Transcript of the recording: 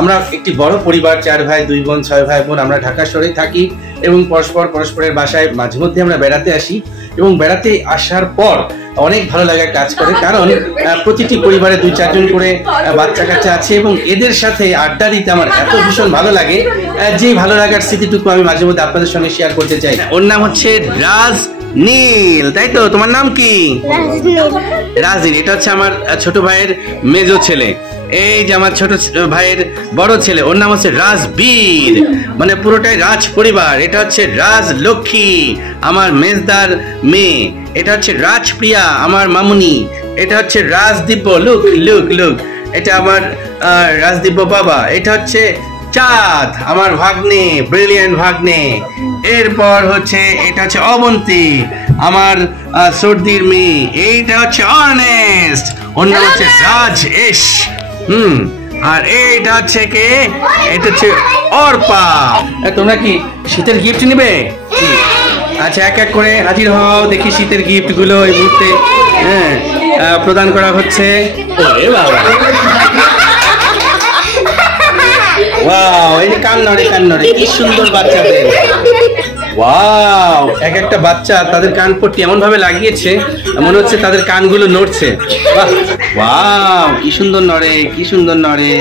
আমরা একটি বড় পরিবার, 4 ভাই 2 বোন 6 ভাই বোন। আমরা ঢাকা শহরে থাকি এবং পরস্পরের বাসায় মাঝে মধ্যে আমরা বেড়াতে আসি এবং বেড়াতে আসার পর অনেক ভালো লাগা কাজ করে, কারণ প্রতিটি পরিবারে 2-4 জন করে বাচ্চা কাচ্চা আছে এবং এদের সাথে আড্ডা দিতে আমার এত ভীষণ ভালো লাগে যে ভালো লাগার স্মৃতিটুকু আমি মাঝে মধ্যে আপনাদের সঙ্গে শেয়ার করতে চাই। ওর নাম হচ্ছে রাজনীল, তাই তো? তোমার নাম কি? রাজনীল। এটা হচ্ছে আমার ছোট ভাইয়ের মেজো ছেলে। এই যে আমার ছোট ভাইয়ের বড় ছেলে, ওর নাম হচ্ছে রাজবীর, মানে পুরোটাই রাজ পরিবার। এটা হচ্ছে রাজলক্ষ্মী, আমার মেজদার মেয়ে। এটা হচ্ছে রাজপ্রিয়া, আমার মামুনি। এটা হচ্ছে রাজদিব্য, লুক লুক লুক, এটা আমার রাজদিব্য বাবা। এটা হচ্ছে চাঁদ, আমার ভাগ্নে, ব্রিলিয়েন্ট ভাগ্নে। এরপর হচ্ছে এটা হচ্ছে অবন্তী, আমার সর্দির মেয়ে। এইটা হচ্ছে অনেস্ট, ওর নাম হচ্ছে রাজ এশ। আর এইটা হচ্ছে কে? এটা হচ্ছে অর্পা। তোমরা কি শীতের গিফট নিবে? আচ্ছা, এক এক করে হাজির হও, দেখি শীতের গিফট গুলো এই মুহূর্তে প্রদান করা হচ্ছে। ওরে বাবা, ওয়াও, এই যে কান্নারে কি সুন্দর বাচ্চাদের। ওয়াও, এক একটা বাচ্চা তাদের কান পট্টি এমন ভাবে লাগিয়েছে মনে হচ্ছে তাদের কানগুলো নড়ছে। বাহ, ওয়াও, কি সুন্দর নড়ে, কি সুন্দর নড়ে।